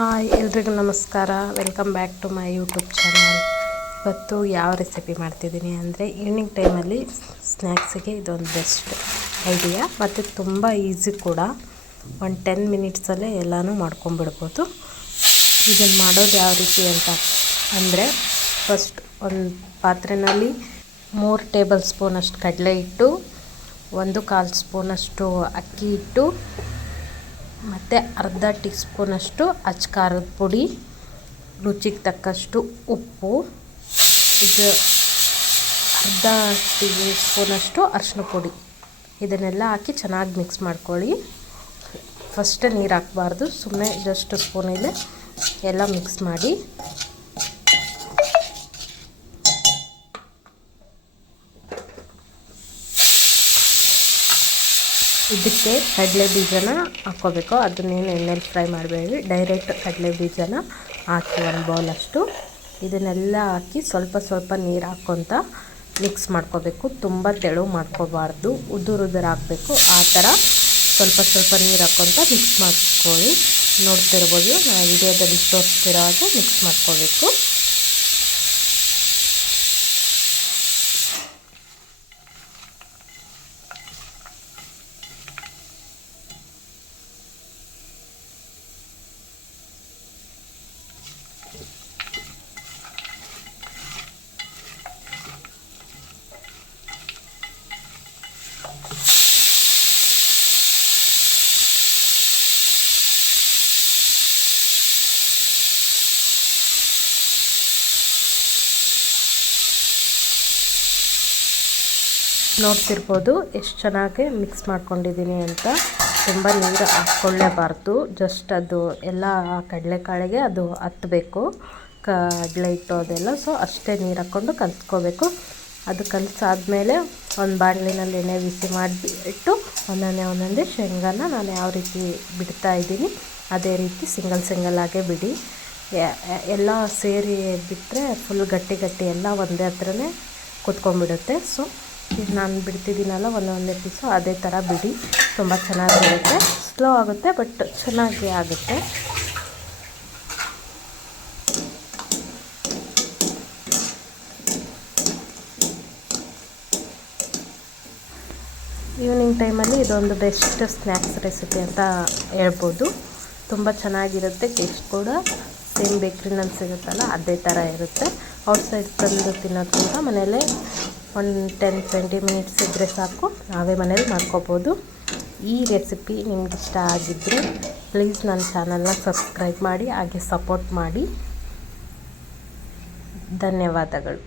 Hi ಎಲ್ರಿಗೂ ನಮಸ್ಕಾರ. Welcome back to my YouTube channel. ಇವತ್ತು ಯಾವ ರೆಸಿಪಿ ಮಾಡ್ತಿದ್ದೀನಿ ಅಂದರೆ ಈವ್ನಿಂಗ್ ಟೈಮಲ್ಲಿ ಸ್ನ್ಯಾಕ್ಸಿಗೆ ಇದೊಂದು ಬೆಸ್ಟ್ ಐಡಿಯಾ ಮತ್ತು ತುಂಬ ಈಸಿ ಕೂಡ. 10 ಮಿನಿಟ್ಸಲ್ಲೇ ಎಲ್ಲನೂ ಮಾಡ್ಕೊಂಬಿಡ್ಬೋದು. ಇದನ್ನು ಮಾಡೋದು ಯಾವ ರೀತಿ ಅಂತ ಅಂದರೆ ಫಸ್ಟ್ ಒಂದು ಪಾತ್ರೆಯಲ್ಲಿ 3 ಟೇಬಲ್ ಸ್ಪೂನಷ್ಟು ಕಡಲೆ ಹಿಟ್ಟು, 1/4 ಸ್ಪೂನಷ್ಟು ಅಕ್ಕಿ ಹಿಟ್ಟು ಮತ್ತು ಅರ್ಧ ಟೀ ಸ್ಪೂನಷ್ಟು ಅಚ್ಚ ಖಾರದ ಪುಡಿ, ರುಚಿಗೆ ತಕ್ಕಷ್ಟು ಉಪ್ಪು, ಇದು ಅರ್ಧ ಟೀ ಸ್ಪೂನಷ್ಟು ಅರಿಶಿನ ಪುಡಿ, ಇದನ್ನೆಲ್ಲ ಹಾಕಿ ಚೆನ್ನಾಗಿ ಮಿಕ್ಸ್ ಮಾಡ್ಕೊಳ್ಳಿ. ಫಸ್ಟ್ ನೀರು ಹಾಕಬಾರ್ದು, ಸುಮ್ಮನೆ ಜಸ್ಟ್ ಸ್ಪೂನಲ್ಲೇ ಎಲ್ಲ ಮಿಕ್ಸ್ ಮಾಡಿ. ಇದಕ್ಕೆ ಕಡಲೆ ಬೀಜನ ಹಾಕ್ಕೋಬೇಕು. ಅದನ್ನೇನು ಎಣ್ಣೆಲಿ ಫ್ರೈ ಮಾಡಬೇಡಿ, ಡೈರೆಕ್ಟ್ ಕಡಲೆ ಬೀಜನ ಹಾಕಿ 1 ಬೌಲಷ್ಟು. ಇದನ್ನೆಲ್ಲ ಹಾಕಿ ಸ್ವಲ್ಪ ನೀರು ಹಾಕ್ಕೊತ ಮಿಕ್ಸ್ ಮಾಡ್ಕೋಬೇಕು. ತುಂಬ ತೆಳು ಮಾಡ್ಕೋಬಾರ್ದು, ಉದುರು ಹಾಕಬೇಕು. ಆ ಥರ ಸ್ವಲ್ಪ ನೀರು ಹಾಕ್ಕೊತ ಮಿಕ್ಸ್ ಮಾಡ್ಕೊಳ್ಳಿ. ನೋಡ್ತಿರ್ಬೋದು, ನಾವು ವಿಡಿಯೋದಲ್ಲಿ ತೋರಿಸ್ತಿರೋ ಹಾಗೆ ಮಿಕ್ಸ್ ಮಾಡ್ಕೋಬೇಕು. ನೋಡ್ತಿರ್ಬೋದು ಎಷ್ಟು ಚೆನ್ನಾಗಿ ಮಿಕ್ಸ್ ಮಾಡ್ಕೊಂಡಿದ್ದೀನಿ ಅಂತ. ತುಂಬ ನೀರು ಹಾಕ್ಕೊಳ್ಳೇಬಾರ್ದು, ಜಸ್ಟ್ ಅದು ಎಲ್ಲ ಕಡಲೆಕಾಳಿಗೆ ಅದು ಹತ್ತಬೇಕು, ಕಡಲೆ ಹಿಟ್ಟು ಅದೆಲ್ಲ. ಸೊ ಅಷ್ಟೇ ನೀರು ಹಾಕ್ಕೊಂಡು ಕಲಿಸ್ಕೋಬೇಕು. ಅದು ಕಲಸಾದ್ಮೇಲೆ ಒಂದು ಬಾಣಲಿನಲ್ಲಿ ಎಣ್ಣೆ ಬಿಸಿ ಮಾಡಿಬಿಟ್ಟು ಒಂದೊಂದೇ ಶೇಂಗಾನ ನಾನು ಯಾವ ರೀತಿ ಬಿಡ್ತಾ ಇದ್ದೀನಿ ಅದೇ ರೀತಿ ಸಿಂಗಲ್ ಆಗೇ ಬಿಡಿ. ಎಲ್ಲ ಸೇರಿ ಬಿಟ್ಟರೆ ಫುಲ್ ಗಟ್ಟಿ ಎಲ್ಲ ಒಂದೇ ಹತ್ರನೇ ಕುತ್ಕೊಂಡ್ಬಿಡುತ್ತೆ. ಸೊ ನಾನು ಬಿಡ್ತಿದ್ದೀನಲ್ಲ ಒಂದೊಂದೇ ಪೀಸು, ಅದೇ ಥರ ಬಿಡಿ. ತುಂಬ ಚೆನ್ನಾಗಿರುತ್ತೆ. ಸ್ಲೋ ಆಗುತ್ತೆ ಬಟ್ ಚೆನ್ನಾಗಿ ಆಗುತ್ತೆ. ಈವ್ನಿಂಗ್ ಟೈಮಲ್ಲಿ ಇದೊಂದು ಬೆಸ್ಟ್ ಸ್ನ್ಯಾಕ್ಸ್ ರೆಸಿಪಿ ಅಂತ ಹೇಳ್ಬೋದು. ತುಂಬ ಚೆನ್ನಾಗಿರುತ್ತೆ. ಟೇಸ್ಟ್ ಕೂಡ ಸೇಮ್ ಬೇಕ್ರಿನಲ್ಲಿ ಸಿಗುತ್ತಲ್ಲ ಅದೇ ಥರ ಇರುತ್ತೆ. ಔಟ್ಸೈಡ್ ತಂದು ತಿನ್ನೋದ್ಕಿಂತ ಮನೆಯಲ್ಲೇ 10-20 ಮಿನಿಟ್ಸ್ ಇದ್ದರೆ ಸಾಕು, ನಾವೇ ಮನೇಲಿ ಮಾಡ್ಕೋಬೋದು. ಈ ರೆಸಿಪಿ ನಿಮ್ಗೆ ಇಷ್ಟ ಆಗಿದ್ದರೆ ಪ್ಲೀಸ್ ನನ್ನ ಚಾನಲ್ನ ಸಬ್ಸ್ಕ್ರೈಬ್ ಮಾಡಿ, ಹಾಗೆ ಸಪೋರ್ಟ್ ಮಾಡಿ. ಧನ್ಯವಾದಗಳು.